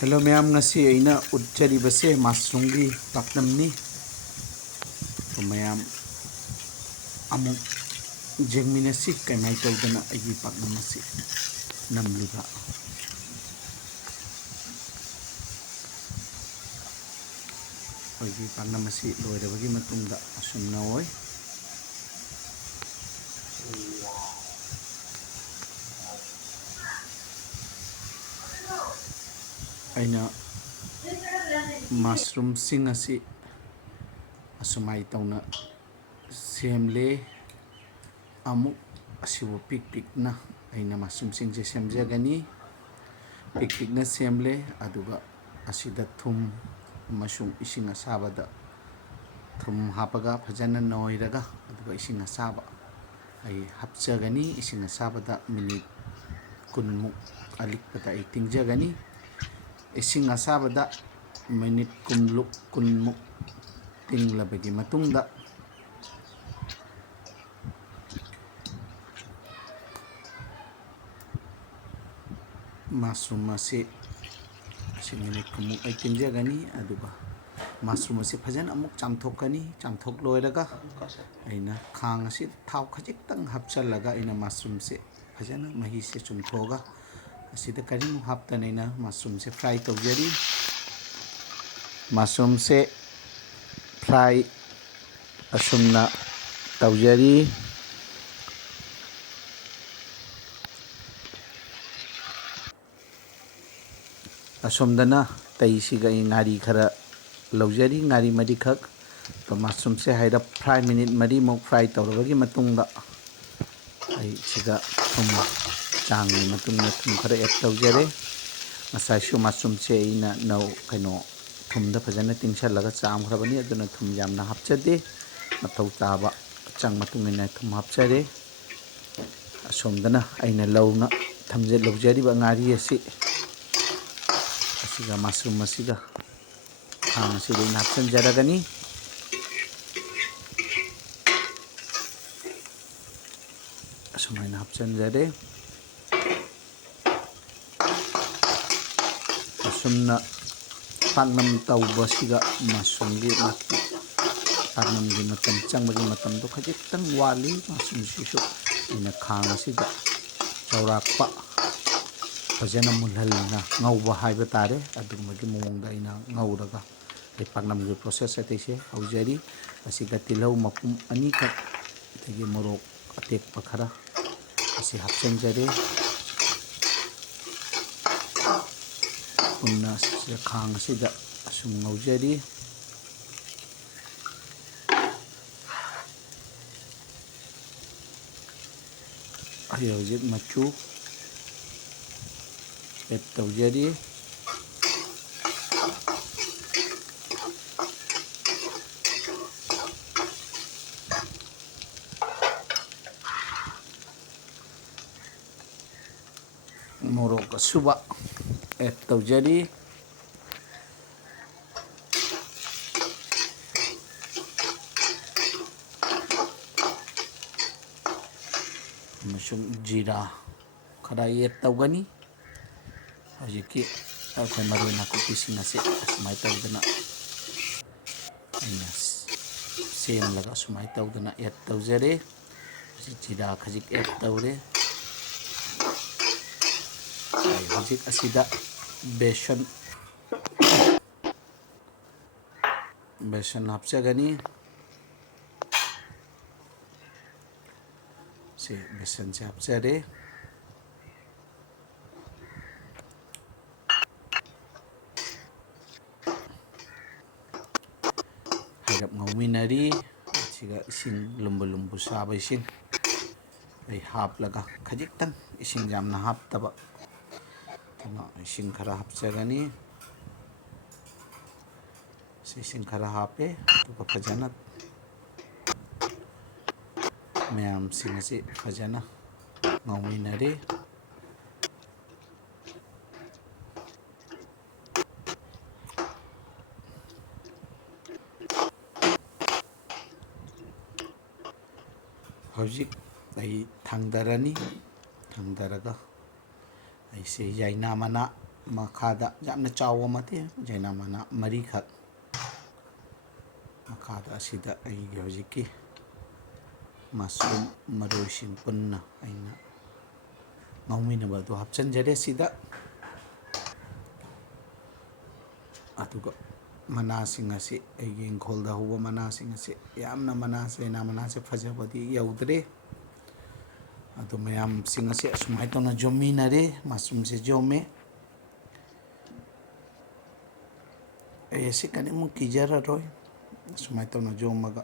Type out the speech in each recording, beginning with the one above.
Hello ma'am ngasi aina utjaribase mushroom gi paknam ni to ma'am amuk jengminasi kaimai tawdana agi paknam asi namliba agi paknam asi loirabagi matungda asumna oi aina mushroom sing asi asumai tawna semle amuk asibu pik pikna aina mushroom sing je semjagani pik pikna semle aduga asida thum masung ising asabada thum hapaga phajana noiraga aduga ising asaba ai hapchagani ising asabada minute kunmuk alikpada ai tingjagani ising asabada minute kunmuk tinglabagi matungda mushroom ase minute kunmuk ai tingjagani aduga mushroom ase phajana amuk chamthokani chamthok loiraga aina khang ase thau khajitang hapchalaga aina mushroom se phajana mahi se chumthoga asida karim haptana aina mushroom se fry tawjari mushroom se fry asumna tawjari asomdana taisiga ngari khara laujari ngari mari khak to mushroom se haira fry minute mari mok fry tawrabagi matungda ai siga thum changni matungna thum khara add tawjare masai shu mushroom se ina nau kaino thumda phajana tingshalaga chamkhrabani aduna thum yamna hapchade mathau taba chang matungina thum hapchare asomdana aina launa thamje laujari ba ngari asi asiga mushroom asiga khang asida ina hapchanjaragani asumana hapchanjare asumna paknam tawbasiga mushroom gi paknam gi matam changbagi matam do khajitang wali mushroom sisu ina khang asida chaurakpa fajana mulhalna ngauba haiba tare adugmagi mawongda ina ngauraga ai paknam gi process atese haujari asiga tilau mapum ani khak tagi morok atekpa khara asi hapchanjare punna se khang asida asum ngaujari ai hojik machu add tawjari morok asuba add tawjari amasung jira khara add tawgani hojiki akhoi maroi nakupising ase asumai tawdana aina semlaga asumai tawdana add tawjare jira khajik add tawre hojik asida besan hapchagani se besan se hapchare hairap ngauminari siga ising lumbu lumbu saba ising ai haplaga khajitang ising jamna haptaba tama ising khara hapchagani ising khara hape to phajana ma'am सिंगसे फजना ngauminare hojik ai thangdarani thangdaraga aise yaina mana ꯃꯈꯥꯗ ꯌꯥꯝꯅ ꯆꯥꯎꯕ ꯅꯠꯇꯦ ꯖꯩꯅꯥ ꯃꯅꯥ ꯃꯔꯤꯈꯛ ꯃꯈꯥꯗ ꯑꯁꯤꯗ ꯑꯩꯒꯤ ꯍꯧꯖꯤꯛꯀꯤ ꯃꯁꯔꯨꯝ ꯃꯔꯣꯏꯁꯤꯡ ꯄꯨꯟꯅ ꯑꯩꯅ ꯉꯧꯃꯤꯟꯅꯕ ꯑꯗꯨ ꯍꯥꯞꯆꯤꯟꯖꯔꯦ ꯁꯤꯗ ꯑꯗꯨꯒ ꯃꯅꯥꯁꯤꯡ ꯑꯁꯤ ꯑꯩꯒꯤ ꯏꯪꯈꯣꯜꯗ ꯍꯧꯕ ꯃꯅꯥꯁꯤꯡ ꯑꯁꯤ ꯌꯥꯝꯅ ꯖꯩꯅꯥ ꯃꯅꯥꯁꯦ ꯐꯖꯕꯗꯤ ꯌꯧꯗ꯭ꯔꯦ ꯑꯗꯨ ꯃꯌꯥꯝꯁꯤꯡ ꯑꯁꯤ ꯑꯁꯨꯃꯥꯏꯅ ꯇꯧꯅ ꯌꯣꯝꯃꯤꯟꯅꯔꯦ ꯃꯁꯔꯨꯝꯁꯦ ꯌꯣꯝꯃꯦ ꯑꯩ ꯑꯁꯤ ꯀꯔꯤꯃꯨꯛ ꯀꯤꯖꯔꯔꯣꯏ ꯑꯁꯨꯃꯥꯏꯅ ꯇꯧꯅ ꯌꯣꯝꯃꯒ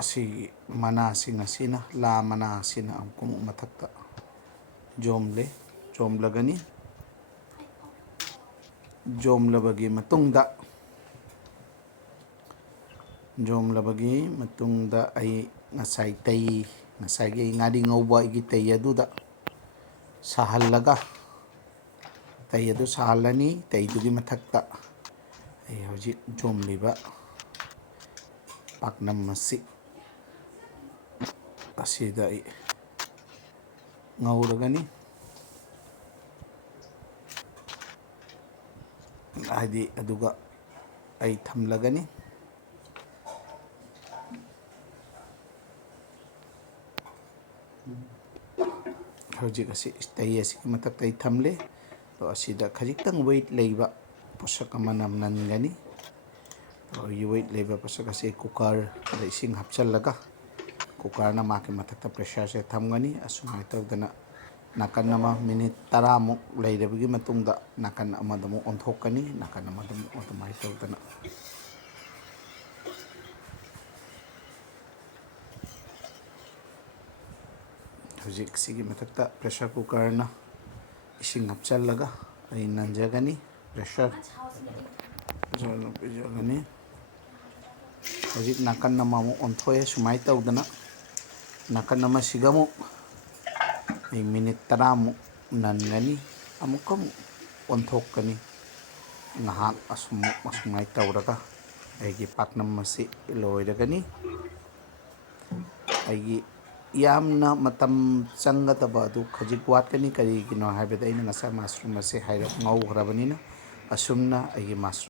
ꯑꯁꯤꯒꯤ ꯃꯅꯥꯁꯤꯡ ꯑꯁꯤꯅ ꯂꯥ ꯃꯅꯥ ꯑꯁꯤꯅ ꯑꯃꯨꯛ ꯃꯊꯛꯇ ꯌꯣꯝꯂꯒꯅꯤ ꯌꯣꯝꯂꯕꯒꯤ ꯃꯇꯨꯡꯗ ꯑꯩ ꯉꯁꯥꯏꯒꯤ ꯑꯩ ꯉꯥꯔꯤ ꯉꯧꯕ ꯑꯩꯒꯤ ꯇꯩ ꯑꯗꯨꯗ ꯁꯥꯍꯜꯂꯒ ꯇꯩ ꯑꯗꯨ ꯁꯥꯍꯜꯂꯅꯤ ꯇꯩꯗꯨꯒꯤ ꯃꯊꯛꯇ ꯑꯩ ꯍꯧꯖꯤꯛ ꯌꯣꯝꯂꯤꯕ ꯄꯥꯛꯅꯝ ꯑꯁꯤꯗ ꯑꯩ ꯉꯧꯔꯒꯅꯤ ꯍꯥꯏꯗꯤ ꯑꯗꯨꯒ ꯑꯩ ꯊꯝꯂꯒꯅꯤ ꯍꯧꯖꯤꯛ ꯑꯁꯤ ꯇꯩ ꯑꯁꯤꯒꯤ ꯃꯊꯛꯇ ꯑꯩ ꯊꯝꯂꯦ ꯑꯗꯣ ꯑꯁꯤꯗ ꯈꯖꯤꯛꯇꯪ ꯋꯦꯠ ꯂꯩꯕ ꯄꯣꯠꯁꯛ ꯑꯃꯅ ꯅꯟꯒꯅꯤ ꯋꯦꯠ ꯂꯩꯕ ꯄꯣꯠꯁꯛ ꯑꯁꯤ ꯀꯨꯀꯔꯗ ꯏꯁꯤꯡ ꯍꯥꯞꯆꯤꯜꯂꯒ ꯀꯨꯀꯔꯅ ꯃꯥꯒꯤ ꯃꯊꯛꯇ ꯄ꯭ꯔꯦꯁꯔꯁꯦ ꯊꯝꯒꯅꯤ ꯑꯁꯨꯃꯥꯏꯅ ꯇꯧꯗꯅ ꯅꯥꯀꯟ ꯑꯃ ꯃꯤꯅꯤꯠ 10ꯃꯨꯛ ꯂꯩꯔꯕꯒꯤ ꯃꯇꯨꯡꯗ ꯅꯥꯀꯟ ꯑꯃꯗ ꯑꯃꯨꯛ ꯑꯣꯟꯊꯣꯛꯀꯅꯤ ꯅꯥꯀꯟ ꯑꯃꯗ ꯑꯃꯨꯛ ꯑꯗꯨꯃꯥꯏꯅ ꯇꯧꯗꯅ ꯍꯧꯖꯤꯛ ꯁꯤꯒꯤ ꯃꯊꯛꯇ ꯄ꯭ꯔꯦꯁꯔ ꯀꯨꯀꯔꯅ ꯏꯁꯤꯡ ꯍꯥꯞꯆꯤꯜꯂꯒ ꯑꯩ ꯅꯟꯖꯒꯅꯤ ꯄꯤꯖꯒꯅꯤ ꯍꯧꯖꯤꯛ ꯅꯥꯀꯟ ꯑꯃ ꯑꯃꯨꯛ ꯑꯣꯟꯊꯣꯛꯑꯦ ꯁꯨꯃꯥꯏꯅ ꯇꯧꯗꯅ ꯅꯥꯀꯟ ꯑꯃꯁꯤꯒ ꯑꯃꯨꯛ ꯑꯩ ꯃꯤꯅꯤꯠ 10ꯃꯨꯛ ꯅꯟꯒꯅꯤ ꯑꯃꯨꯛ ꯑꯣꯟꯊꯣꯛꯀꯅꯤ ꯉꯥꯏꯍꯥꯛ ꯑꯁꯨꯃꯥꯏꯅ ꯇꯧꯔꯒ ꯑꯩꯒꯤ ꯄꯥꯛꯅꯝ ꯑꯁꯤ ꯂꯣꯏꯔꯒꯅꯤ ꯑꯩꯒꯤ ꯌꯥꯝꯅ ꯃꯇꯝ ꯆꯪꯒꯗꯕ ꯑꯗꯨ ꯈꯖꯤꯛ ꯋꯥꯠꯀꯅꯤ ꯀꯔꯤꯒꯤꯅꯣ ꯍꯥꯏꯕꯗ ꯑꯩꯅ ꯉꯁꯥꯏ ꯃꯁꯔꯨꯝ ꯑꯁꯤ ꯍꯥꯏꯔꯞ ꯉꯧꯈ꯭ꯔꯕꯅꯤꯅ ꯑꯁꯨꯝꯅ ꯑꯩꯒꯤ